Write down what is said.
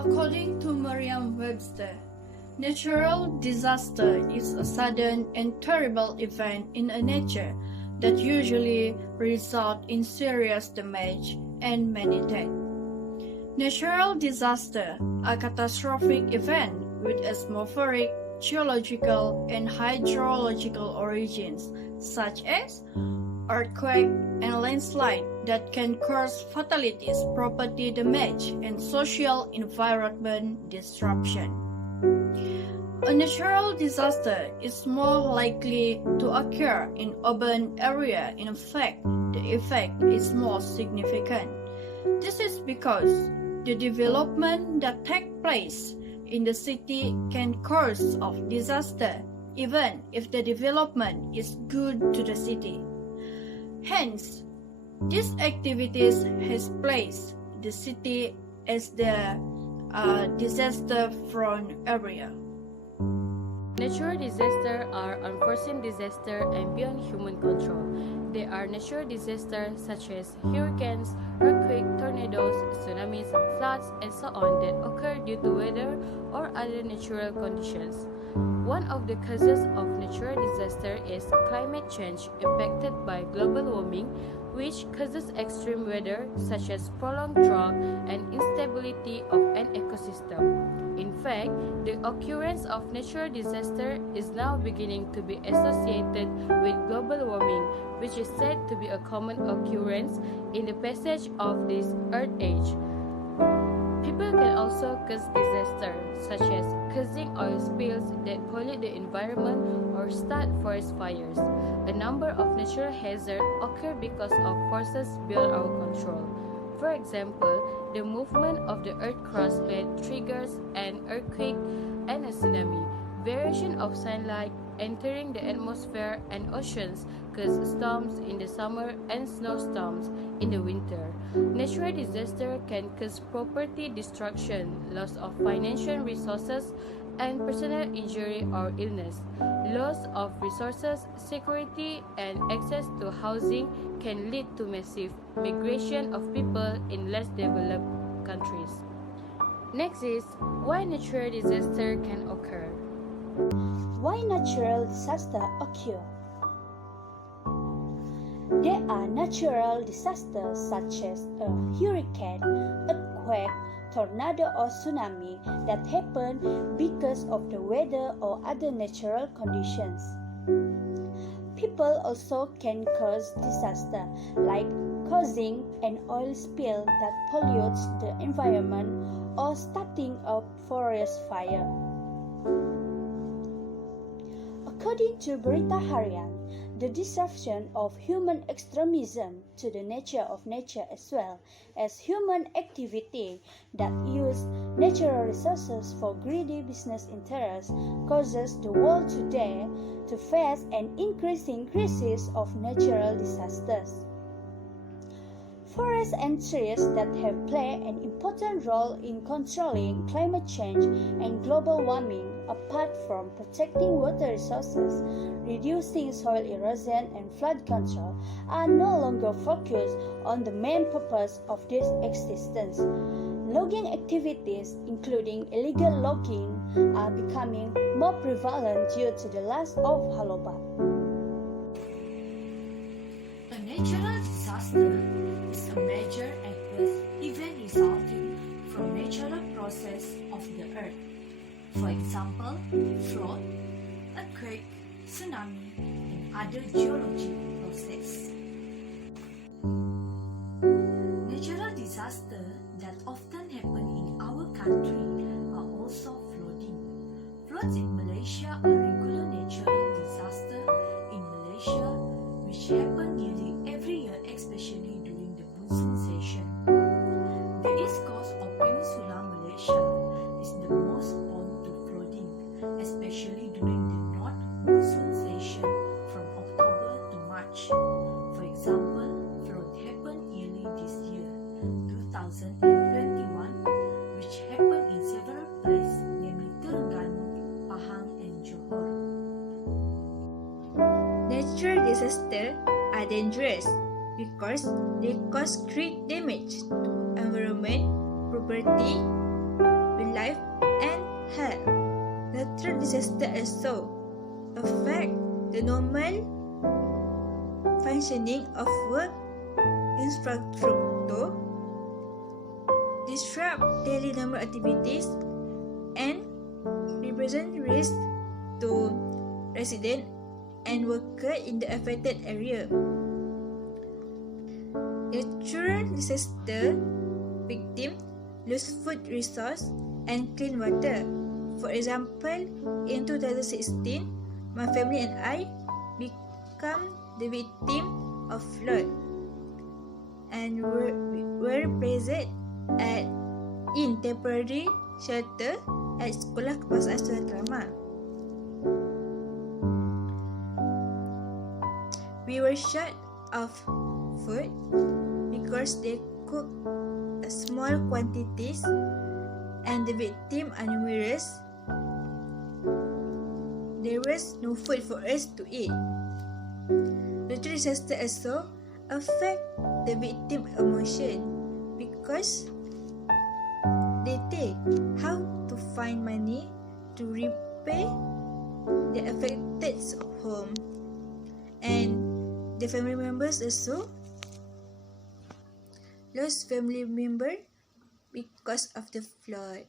According to Merriam-Webster, natural disaster is a sudden and terrible event in a nature that usually results in serious damage and many deaths. Natural disasters are catastrophic events with atmospheric, geological, and hydrological origins, such as earthquake and landslide that can cause fatalities, property damage, and social environment disruption. A natural disaster is more likely to occur in urban areas. In fact, the effect is more significant. This is because the development that takes place in the city can cause of disaster, even if the development is good to the city. Hence, these activities has placed the city as the disaster-prone area. Natural disasters are unforeseen disasters and beyond human control. They are natural disasters such as hurricanes, earthquakes, tornadoes, tsunamis, floods, and so on that occur due to weather or other natural conditions. One of the causes of natural disaster is climate change impacted by global warming, which causes extreme weather such as prolonged drought and instability of an ecosystem. In fact, the occurrence of natural disaster is now beginning to be associated with global warming, which is said to be a common occurrence in the passage of this Earth age. People can also cause disasters, such as causing oil spills that pollute the environment or start forest fires. A number of natural hazards occur because of forces beyond our control. For example, the movement of the Earth's crust plate triggers an earthquake and a tsunami. Variation of sunlight entering the atmosphere and oceans cause storms in the summer and snowstorms in the winter. Natural disaster can cause property destruction, loss of financial resources, and personal injury or illness. Loss of resources, security, and access to housing can lead to massive migration of people in less developed countries. Next is why natural disaster can occur. Why natural disasters occur? There are natural disasters such as a hurricane, earthquake, tornado or tsunami that happen because of the weather or other natural conditions. People also can cause disaster, like causing an oil spill that pollutes the environment or starting a forest fire. According to Berita Harian, the disruption of human extremism to the nature of nature as well as human activity that use natural resources for greedy business interests causes the world today to face an increasing crisis of natural disasters. Forests and trees that have played an important role in controlling climate change and global warming, apart from protecting water resources, reducing soil erosion and flood control, are no longer focused on the main purpose of their existence. Logging activities, including illegal logging, are becoming more prevalent due to the loss of habitat. A natural disaster is a major adverse event resulting from natural process of the earth. For example, flood, earthquake, tsunami, and other geological processes. Natural disasters that often happen in our country are also flooding. Floods in Malaysia are regular natural disasters in Malaysia, which happen nearly every year, especially during the monsoon season. The east coast of Peninsular Malaysia is the most prone to flooding, especially during the north monsoon season from October to March. For example, flood happened early this year, 2021, which happened in several places, namely Terengganu, Pahang, and Johor. Natural disasters are dangerous because they cause great damage to environment, property, disaster also affect the normal functioning of work infrastructure, disrupt daily normal activities, and represent risk to residents and workers in the affected area. Natural disaster victims lose food resource and clean water. For example, in 2016, my family and I become the victim of flood and were placed in temporary shelter at Sekolah Kebangsaan Surakarama. We were short of food because they cook small quantities and the victims are numerous. There was no food for us to eat. Natural disaster also affect the victim emotion because they take how to find money to repay the affected home, and the family members also lost family member because of the flood.